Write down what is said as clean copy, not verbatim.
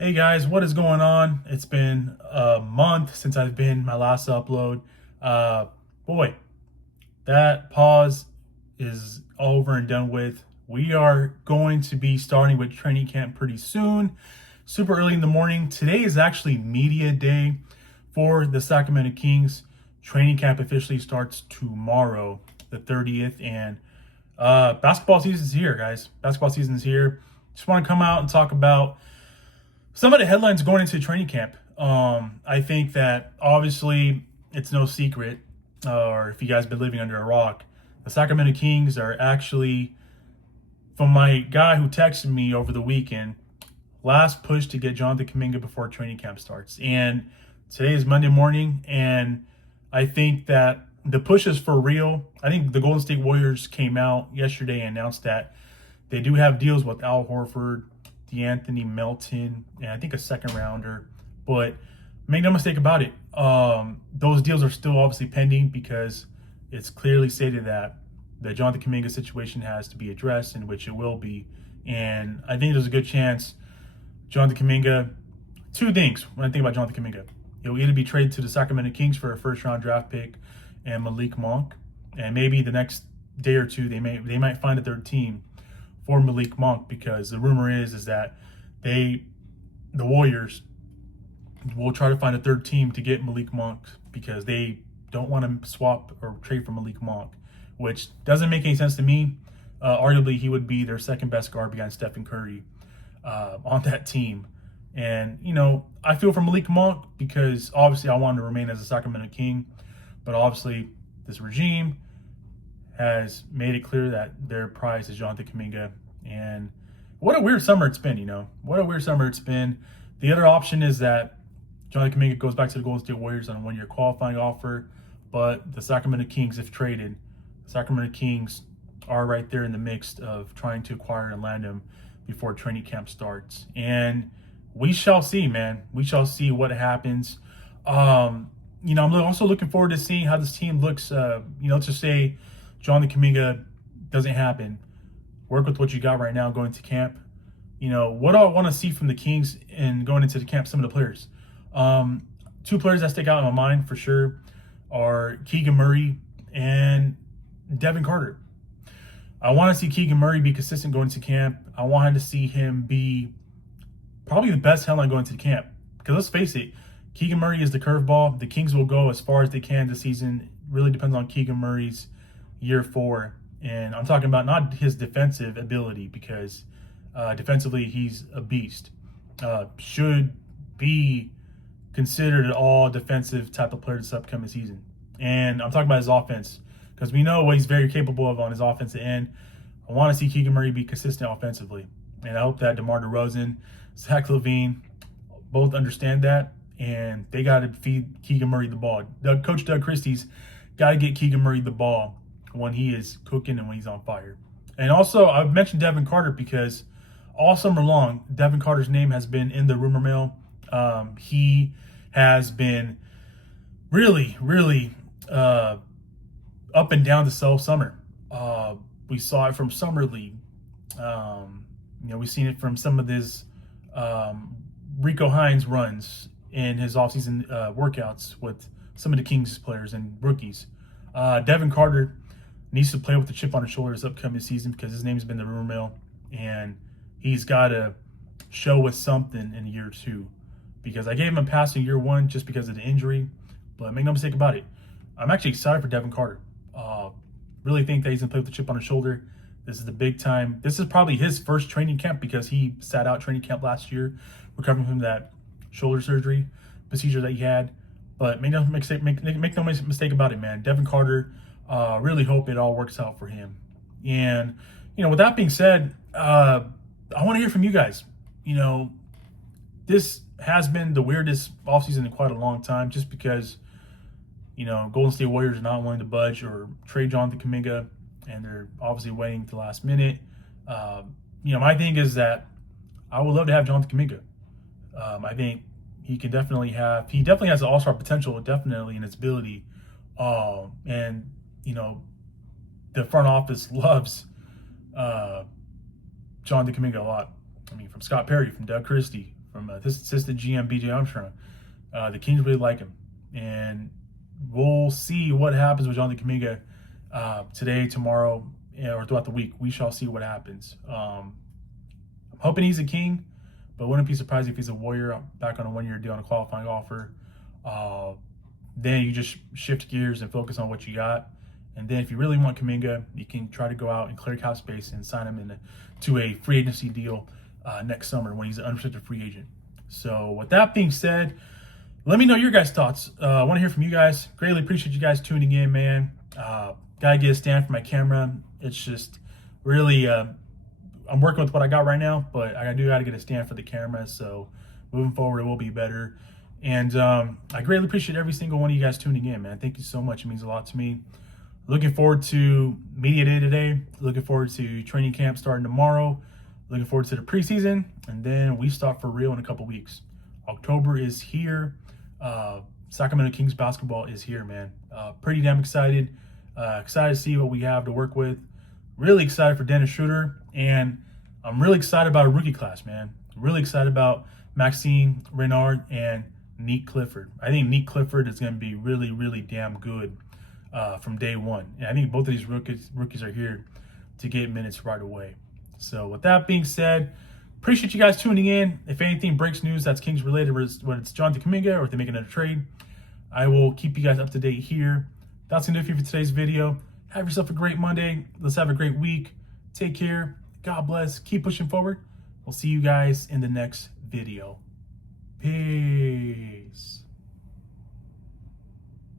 Hey guys, what is going on? It's been a month since I've been my last upload. Uh, boy, that pause is over and done with. We are going to be starting with training camp pretty soon, super early in the morning. Today is actually media day for the Sacramento Kings. Training camp officially starts tomorrow, the 30th, and basketball season is here, guys. Basketball season is here. Just want to come out and talk about some of the headlines going into training camp. I think that obviously it's no secret, or if you guys been living under a rock, the Sacramento Kings are actually, from my guy who texted me over the weekend, last push to get Jonathan Kuminga before training camp starts. And today is Monday morning, and I think that the push is for real. I think the Golden State Warriors came out yesterday and announced that they do have deals with Al Horford, DeAnthony Melton, and I think a second rounder. But make no mistake about it, those deals are still obviously pending because it's clearly stated that the Jonathan Kuminga situation has to be addressed, in which it will be. And I think there's a good chance Jonathan Kuminga, two things when I think about Jonathan Kuminga. He'll either be traded to the Sacramento Kings for a first-round draft pick and Malik Monk, and maybe the next day or two they might find a third team for Malik Monk, because the rumor is that the Warriors will try to find a third team to get Malik Monk because they don't want to swap or trade for Malik Monk, which doesn't make any sense to me. Arguably, he would be their second best guard behind Stephen Curry on that team. And, I feel for Malik Monk because obviously I want him to remain as a Sacramento King, but obviously this regime has made it clear that their prize is Jonathan Kuminga. And what a weird summer it's been, What a weird summer it's been. The other option is that Jonathan Kuminga goes back to the Golden State Warriors on a one-year qualifying offer, but the Sacramento Kings, if traded, the Sacramento Kings are right there in the mix of trying to acquire and land him before training camp starts. And we shall see, man. We shall see what happens. I'm also looking forward to seeing how this team looks. Let's just say Jonathan Kuminga doesn't happen. Work with what you got right now going to camp. What do I want to see from the Kings and going into the camp? Some of the players. Two players that stick out in my mind for sure are Keegan Murray and Devin Carter. I want to see Keegan Murray be consistent going to camp. I wanted to see him be probably the best headline going to the camp. Because let's face it, Keegan Murray is the curveball. The Kings will go as far as they can this season. It really depends on Keegan Murray's year 4. And I'm talking about not his defensive ability, because defensively he's a beast. Should be considered an all defensive type of player this upcoming season. And I'm talking about his offense, because we know what he's very capable of on his offensive end. I want to see Keegan Murray be consistent offensively. And I hope that DeMar DeRozan, Zach LaVine both understand that, and they got to feed Keegan Murray the ball. Coach Doug Christie's got to get Keegan Murray the ball when he is cooking and when he's on fire. And also, I've mentioned Devin Carter because all summer long, Devin Carter's name has been in the rumor mill. He has been really, really up and down this whole summer. We saw it from Summer League. We've seen it from some of his Rico Hines runs in his offseason workouts with some of the Kings players and rookies. Devin Carter needs to play with the chip on his shoulder this upcoming season because his name's been the rumor mill, and he's got to show us something in year 2. Because I gave him a pass in year 1 just because of the injury, but make no mistake about it, I'm actually excited for Devin Carter. Really think that he's gonna play with the chip on his shoulder. This is the big time. This is probably his first training camp because he sat out training camp last year, recovering from that shoulder surgery procedure that he had. But make no mistake about it, man. Devin Carter, really hope it all works out for him. And, with that being said, I want to hear from you guys. This has been the weirdest offseason in quite a long time, just because, Golden State Warriors are not willing to budge or trade Jonathan Kuminga, and they're obviously waiting to the last minute. My thing is that I would love to have Jonathan Kuminga. I think he definitely has the all-star potential, definitely, in his ability. And, the front office loves Jonathan Kuminga a lot. From Scott Perry, from Doug Christie, from assistant GM BJ Armstrong. The Kings really like him, and we'll see what happens with Jonathan Kuminga today, tomorrow, or throughout the week. We shall see what happens. I'm hoping he's a King, but wouldn't be surprised if he's a Warrior back on a 1-year deal on a qualifying offer. Then you just shift gears and focus on what you got. And then if you really want Kuminga, you can try to go out and clear cap space and sign him to a free agency deal next summer when he's an unrestricted free agent. So with that being said, let me know your guys' thoughts. I want to hear from you guys. Greatly appreciate you guys tuning in, man. Gotta get a stand for my camera. It's just really, I'm working with what I got right now, but I do gotta get a stand for the camera. So moving forward, it will be better. And I greatly appreciate every single one of you guys tuning in, man. Thank you so much. It means a lot to me. Looking forward to Media Day today. Looking forward to training camp starting tomorrow. Looking forward to the preseason. And then we start for real in a couple weeks. October is here. Sacramento Kings basketball is here, man. Pretty damn excited. Excited to see what we have to work with. Really excited for Dennis Schroeder. And I'm really excited about a rookie class, man. Really excited about Maxime Renard and Nick Clifford. I think Nick Clifford is going to be really, really damn good from day one. And I think both of these rookies are here to get minutes right away. So with that being said, appreciate you guys tuning in. If anything breaks news that's Kings related, whether it's Jonathan Kuminga or if they make another trade, I will keep you guys up to date here. That's going to do it for today's video. Have yourself a great Monday. Let's have a great week. Take care. God bless. Keep pushing forward. We'll see you guys in the next video. Peace.